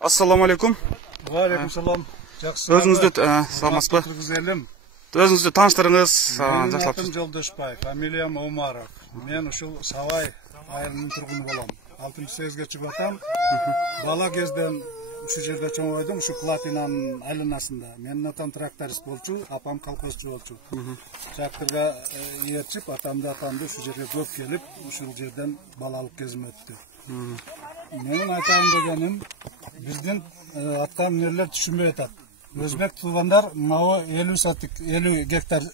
Assalamu alaikum. Wa alaikum salam. Жақсы. Өзіңізді саламатсыз ба? Өзіңізді таныштырыңыз. Менің атым Жолдошбай, фамилиям Омаров. Мен ушул Савай айылынын тургуну болом. 68-ге чыгып атам. Бала кезден ушу жерде чоңойдум, ушу Платинанын айланасында. Менин атам тракторист болчу, апам колхозчу болчу. Тракторга ээрчип, атамды ушу жерге көп келип, ушул жерден балалык кезим өттү. Менин айтайын дегеним, биздин аткаминерлер түшүнбөй атат. Өзбек туугандар мына 50 гектар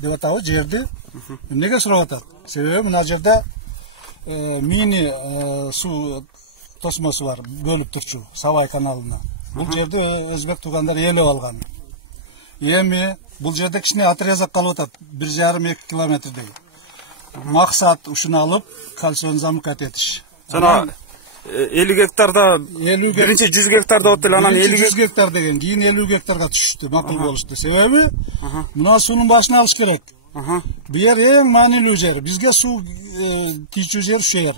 деп атабы жерди эмнеге сурап атат? Себеби мына жерде мини суу тосмосу бар, бөлүп турчу Савай каналына. Бул жерди өзбек туугандар ээлеп алган. Эми бул жерде кичине отрезок калып атат, 1,5-2 километрдей. Максат ушуну алып, кальцион замыкать этиш. Жана 50 гектарда биринчи 100 гектарда отты, анан 100 гектар деген, кийин 50 гектарга түшүштү, макул болушту. Себеби мына суунун башына алыш керек. Бу жер эң маанилүү жер. Бизге суу тийчү жер ушу жер.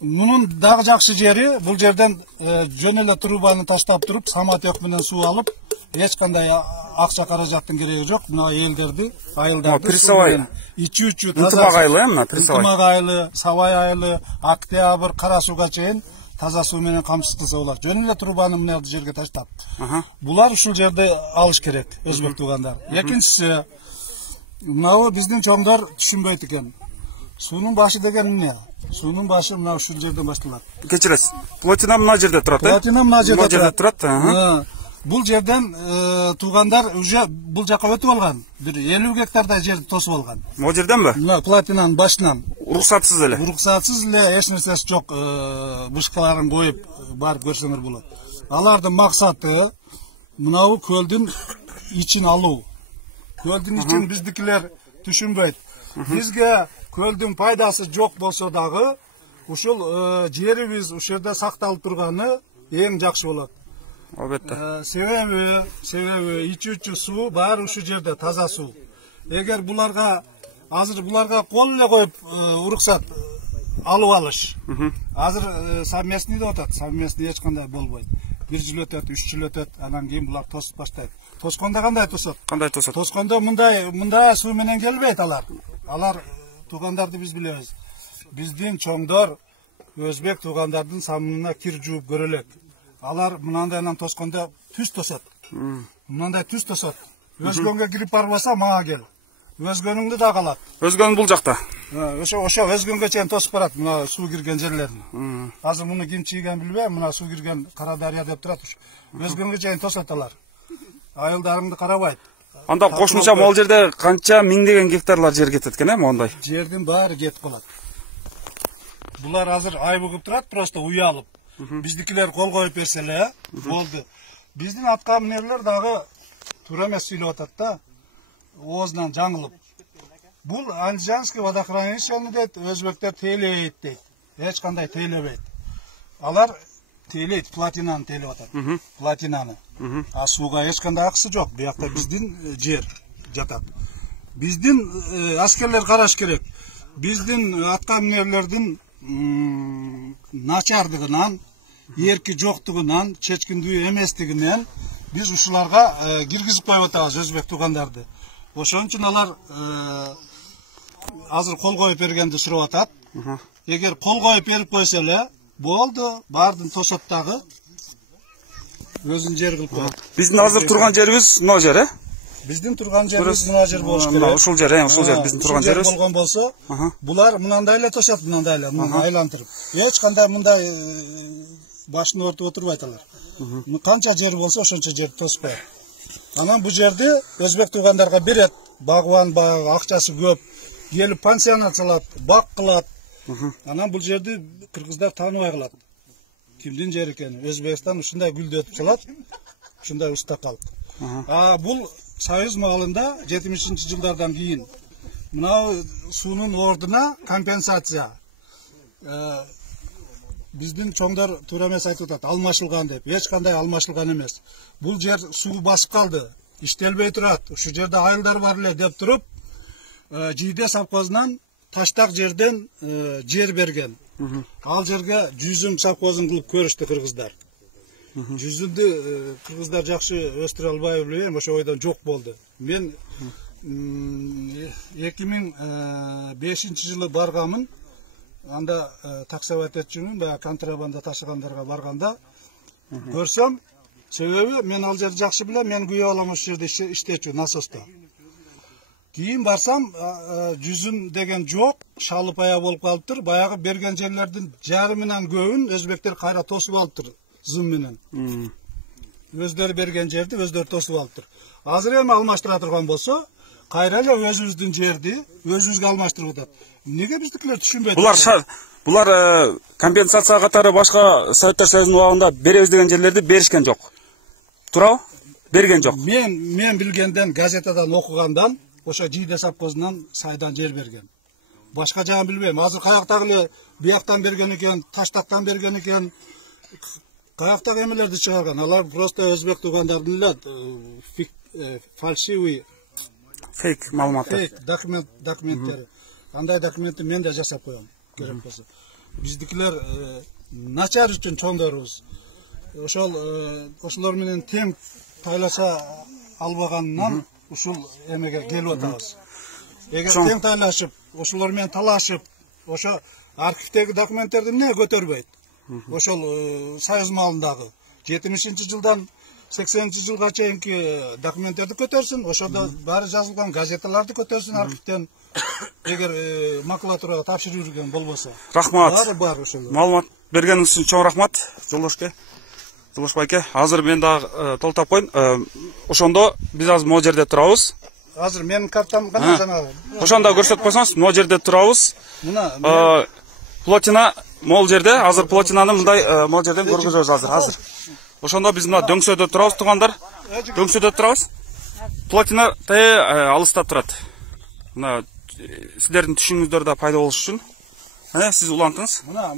Мунун дагы жакшы жери, бул жерден жөн эле трубаны таштап туруп, самотек менен суу алып, эч кандай акча каражаттын кереги жок. Мына элдерди, айылдарды Присавай ичүүчү Ынтымак айылы эми, Присавай. Ынтымак айылы, Савай айылы, Октябрь, Кара сууга чейин таза суу менен камсыз кылса болот. Жөн эле трубаны мына жерге таштап. Булар ушул жерде алыш керек, өзбек туугандар. Экинчиси, мына биздин чоңдор түшүнбөйт экен. Суунун башы деген эмне? Суунун башы мына ушул жерден башталат. Кечиресиз. Плотина мына жерде турат, э? Плотина мына жерде турат. Бул жерден туугандар уже бул жака өтүп алган. Бир 50 гектардай жерди тосуп алган. Могу жерденби? Мына плотинанын башынан. Уруксатсыз эле. Уруксатсыз эле, эч нерсеси жок, бышкаларын коюп барып көрсөңөр болот. Алардын максаты мынабу көлдүн ичин алуу. Көлдүн ичин биздикилер түшүнбөйт. Бизге көлдүн пайдасы жок болсо дагы, ушул жерибиз ушул жерде сакталып турганы эң жакшы болот. Албетте. Себеби ичүүчү суу баары ушул жерде таза суу. Эгер азыр буларга кол эле коюп уруксат алып алыш. Азыр совместный деп атат. Совместный эч кандай болбойт. 1 жыл өтөт, 3 жыл өтөт, анан кийин булар тосуп баштайт. Тоскондо кандай тосот? Кандай тосот? Тоскондо мындай суу менен келбейт алар. Алар туугандарды биз билебиз. Биздин чоңдор өзбек туугандардын самынына кир жууп көрөлөк. Алар мынандайдан тоскондо түз тосот. Мынандай түз тосот. Өзгөнгө кирип барбаса мага кел. Өзгөнүңдү да калат. Өзгөн бул жакта. Ошо өзгөнгө чейин тосуп барат мына суу кирген жерлерин. Азыр муну ким чийген билбейм, мына суу кирген Кара дарыя деп турат. Өзгөнгө чейин тосот алар. Айылдарыңды карабайт. Анда кошумча могул жерде канча миңдеген гектарлар жер кетет экен, мондай. Жердин баары кетип калат. Булар азыр ай бугуп турат, просто уялып. Биздикилер кол коюп берсе эле болду. Биздин аткаминерлер дагы туура эмес сүйлөп атат да. Оозунан жаңылып. Бул Андижанский водохранилищени дейт, өзбектер тейлейт дейт. Эч кандай тейлебейт. Алар тейлейт, платинаны тейлеп атат. Платинаны. А сууга эч кандай акысы жок. Буякта биздин жер жатат. Биздин аскерлер караш керек. Биздин аткаминерлердин начардыгынан, эрки жоктугунан, чечкиндүү эместигинен биз ушуларга киргизип коюп атабыз өзбек туугандарды. Ошон үчүн алар азыр кол коюп бергенди сурап атат. Эгер кол коюп берип койсо эле болду, баардын тосот дагы өзүнүн жери кылып коет. Биздин азыр турган жерибиз мына жер, э? Биздин турган жерибиз мына жер болуш керек. Ушул жер, ушул жер биздин турган жерибиз. Болгон болсо, булар мындай эле тосот, мындай эле, айлантырып. Эч кандай мындай башын ортуп отурбайт алар. Канча жер болсо, ошончо жерди тосуп коет. Анан бу жерди өзбек туугандарга берет. Багван акчасы көп. Келип пансионат салат, бак кылат. Анан бул жерди кыргыздар тааныбай калат. Кимдин жери экени? Өзбекстан ушундай гүлдөтүп салат. Ушундай уста калк. Бул Союз маалында 70-жылдардан кийин мына суунун ордуна компенсация. Биздин чоңдор туура эмес айтып атат, алмашылган деп. Эч кандай алмашылган эмес. Бул жер суу басып калды, иштелбей турат. Ушу жерде айылдар бар эле деп туруп, Жийде совхозунан Таштак жерден жер берген. Ал жерге жүзүм совхозун кылып көрүштү кыргыздар. жүзүндү кыргыздар жакшы өстүрө албай билбейм, ошо ойдон жок болду. Мен 2005 жылы барганмын. Анда таксовать этчүмүн, баягы контрабанда ташыгандарга барганда көрсөм, себеби мен ал жерди жакшы билем, мен күйөө алам ошол жерде иштечү насоста. Кийин барсам, жүзүм деген жок, шалып ая болуп калыптыр. Баягы берген жерлердин жарымынан көбүн өзбектер кайра тосуп алыптыр зым менен. Өздөрү берген жерди өздөрү тосуп алыптыр. Азыр эми алмаштыра турган болсо, кайра эле өзүбүздүн жерди өзүбүзгө алмаштырып атат. Неге биздикилер түшүнбөйт? Булар компенсация катары башка Советтер Союзунун убагында беребиз деген жерлерди беришкен жок. Туурабы? Берген жок. Мен билгенден, газетадан окугандан, ошо Жийде совхозунан сайдан жер берген. Башка жагын билбейм. Азыр каяктагы эле бияктан берген экен, Таштактан берген экен. Каяктагы эмелерди чыгарган. Алар просто өзбек туугандардын эле фальшивый фейк маалыматтар. Фейк документтери. Андай документти мен да жасап коем, керек болсо. Биздикилер начар үчүн чоңдорубуз. Ошолор менен тең тайлаша албаганынан ушул эмеге келип атабыз. Эгер тең тайлашып, ошолор менен талашып, ошо архивдеги документтерди эмне көтөрбөйт? Ошол Союз маалындагы 70-жылдан 80-жылга чейинки документтерди көтөрсүн, ошодо баары жазылган газеталарды көтөрсүн архивден. Эгер макулатурага тапшырып жүргөн болбосо. Рахмат. Баары бар ошол. Маалымат бергениңиз үчүн чоң рахмат, Жолдошке. Жолдош байке, азыр мен дагы толтоп коеюн. Ошондо биз азыр могу жерде турабыз. Азыр менин картам кана жанагы. Ошондо көрсөтүп койсоңуз, могу жерде турабыз. Мына плотина могу жерде, азыр плотинаны мындай могу жерден көргүзөбүз азыр. Ошондо биз мына дөңсөдө турабыз, туугандар. Дөңсөдө турабыз. Плотина алыста турат. Мына сиздердин түшүнүңүздөр да пайда болуш үчүн. Сиз улантыңыз. Мына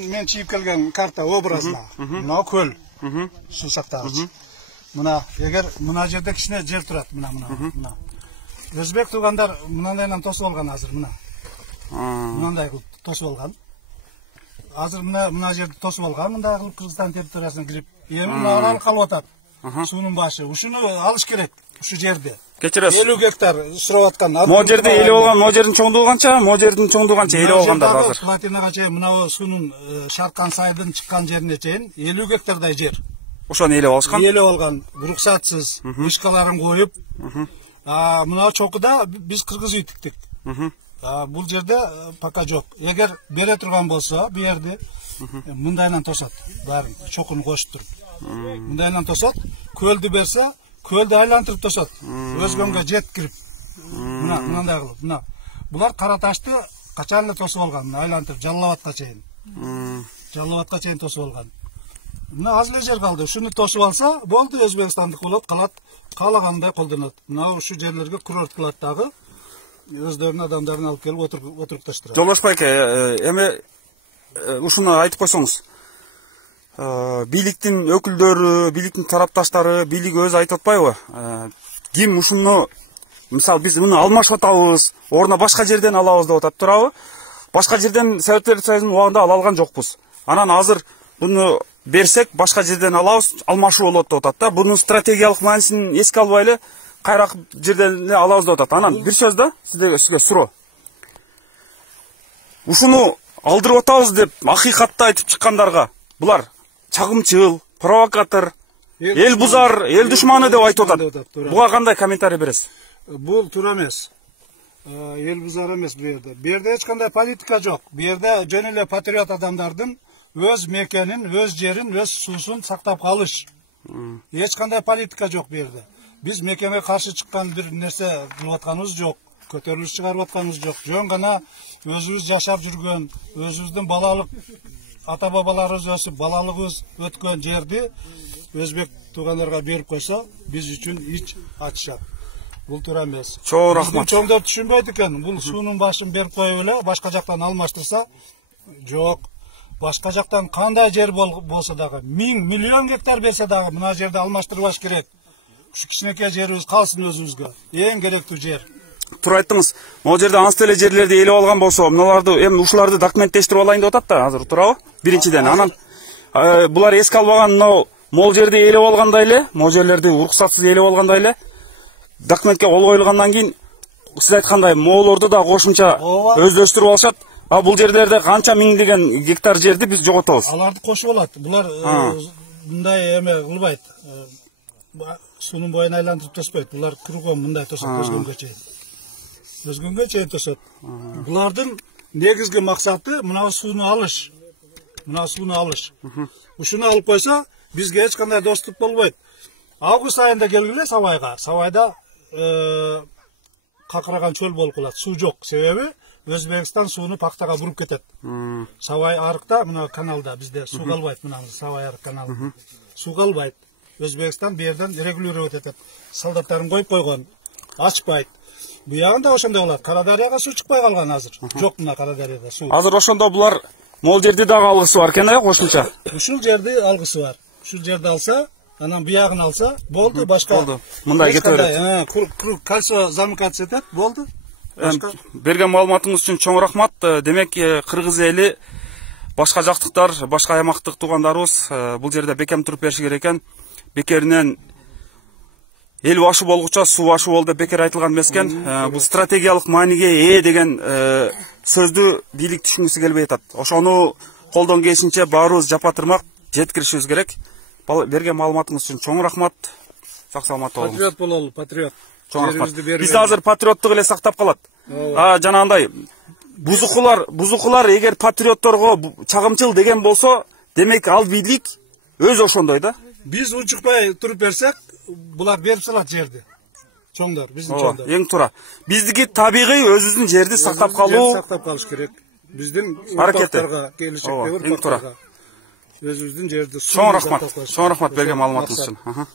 мен чийип келген карта образына. Мына көл. Суу сактагыч. Мына эгер мына жерде кичине жер турат, мына. Өзбек туугандар мынандайдан тосуп алган азыр, мына. Мындай кылып тосуп алган. Азыр мына жерди тосуп алган, мындай кылып Кыргызстан территориясына кирип, эми мына арал калып атат. Суунун башы. Ушуну алыш керек, ушу жерди. Кечиресиз. 50 гектар сурап аткан. Могу жерде эле болгон, могу жердин чоңдугу канча? Могу жердин чоңдугу канча эле болгондар азыр. Плотинага чейин мына суунун Шаркан сайдын чыккан жерине чейин 50 гектардай жер. Ошону эле алышкан. Эле алган, уруксатсыз, ишкаларын коюп. Мына чокуда биз кыргыз үй тиктик. Бул жерде пока жок. Эгер бере турган болсо, бу жерди мындайдан тосот. Баарын чокуну кошуп туруп. Мындайдан тосот, көлдү берсе, көлдү айлантырып тосот. Өзгөнгө жеткирип. Мындай кылып, мына. Булар кара ташты качан эле тосуп алган, айлантырып Жалал-Абадка чейин. Жалал-Абадка чейин тосуп алган. Мына аз эле жер калды. Ушуну тосуп алса, болду, Өзбекстандык болот, калат, каалагандай колдонот. Мына ушу жерлерге курорт кылат дагы. Өздөрүнүн адамдарын алып келип отурукташтырат. Жолдош байке, эми ушуну айтып койсоңуз. Бийликтин өкүлдөрү, бийликтин тарапташтары, бийлик өзү айтып атпайбы? Ким ушуну, мисалы биз муну алмашып атабыз, ордуна башка жерден алабыз деп атат, туурабы? Башка жерден Советтер Союзунун убагында ала алган жокпуз. Анан азыр буну берсек, башка жерден алабыз, алмашуу болот деп атат да. Бунун стратегиялык маанисин эске албай эле кайрак жерден эле алабыз деп атат. Анан бир сөз да, сизге суроо. Ушуну алдырып атабыз деп акыйкатты айтып чыккандарга, булар чагымчыл, провокатор, эл бузар, эл душманы деп айтып атат. Буга кандай комментарий бересиз? Бул туура эмес. Эл бузар эмес бу жерде. Бу жерде эч кандай политика жок. Бу жерде жөн эле патриот адамдардын өз мекенин, өз жерин, өз суусун сактап калыш. Эч кандай политика жок бу жерде. Биз мекенге каршы чыккан бир нерсе кылып атканыбыз жок. Көтөрүлүш чыгарып атканыбыз жок. Жөн гана өзүбүз жашап жүргөн, өзүбүздүн балалык ата-бабаларыбыз өсүп, балалыгыбыз өткөн жерди өзбек туугандарга берип койсо, биз үчүн ич ачышат. Бул туура эмес. Чоң рахмат. Чоңдор түшүнбөйт экен. Бул суунун башын берип коюп эле башка жактан алмаштырса, жок. Башка жактан кандай жер болсо дагы, 1000 миллион гектар берсе дагы мына жерде алмаштырбаш керек. Ушу кичинекей жерибиз калсын өзүбүзгө. Эң керектүү жер. Туура айттыңыз. Могу жерде анс деле жерлерди элеп алган болсо, мыналарды эми ушуларды документтештирип алайын деп атат да, азыр туурабы? Биринчиден, анан булар эске албаган могул жерди ээлеп алгандай эле, могул жерлерди уруксатсыз ээлеп алгандай эле документке кол коюлгандан кийин сиз айткандай могулорду да кошумча өздөштүрүп алышат. А бул жерлерде канча миңдеген гектар жерди биз жоготобуз. Аларды кошуп алат. Булар мындай эме кылбайт. Суунун боюн айлантырып тоспойт. Булар кругом мындай тосот, өзгөнгө чейин. Өзгөнгө чейин тосот. Булардын негизги максаты мына сууну алыш. Ушуну алып койсо, бизге эч кандай доступ болбойт. Август айында келгиле Савайга. Савайда какыраган чөл болуп калат. Суу жок. Себеби Өзбекстан сууну пактага буруп кетет. Савай арыкта, мына каналда бизде суу калбайт, мына Савай арык каналы. Суу калбайт. Өзбекстан берден регулировать этет. Солдаттарын коюп койгон. Ачпайт. Буягында ошондой болот. Карадарияга суу чыкпай калган азыр. Жок мына Карадарияда суу. Азыр ошондо булар могул жерди дагы алгысы бар экен, кошумча. Ушул жерди алгысы бар. Ушул жерди алса, анан буягын алса, болду, башка. Болду. Мындай кете берет. Кольцо замыкаться этет, болду. Берген маалыматыңыз үчүн чоң рахмат. Демек, кыргыз эли, башка жактыктар, башка аймактык туугандарыбыз бул жерде бекем туруп бериши керек экен. Бекеринен эл башы болгуча суу башы болду деп бекер айтылган эмес экен. Бул стратегиялык мааниге ээ деген сөздү бийлик түшүнгүсү келбей атат. Ошону колдон келишинче баарыбыз жапатырмак жеткиришибиз керек. Берген маалыматыңыз үчүн чоң рахмат. Сак саламат болуңуз. Патриот бололу, патриот. Бизде азыр патриоттук эле сактап калат. Жанагындай бузукулар эгер патриотторго чагымчыл деген болсо, демек ал бийлик өз ошондой да. Биз унчукпай туруп берсек, булар берип салат жерди. Чоңдор, биздин чоңдор. Эң туура. Биздики табигый өзүбүздүн жерди сактап калуу, сактап калыш керек. Биздин аракети. Келечектеги Эң туура. Өзүбүздүн жерди чоң рахмат берген маалыматыңыз үчүн.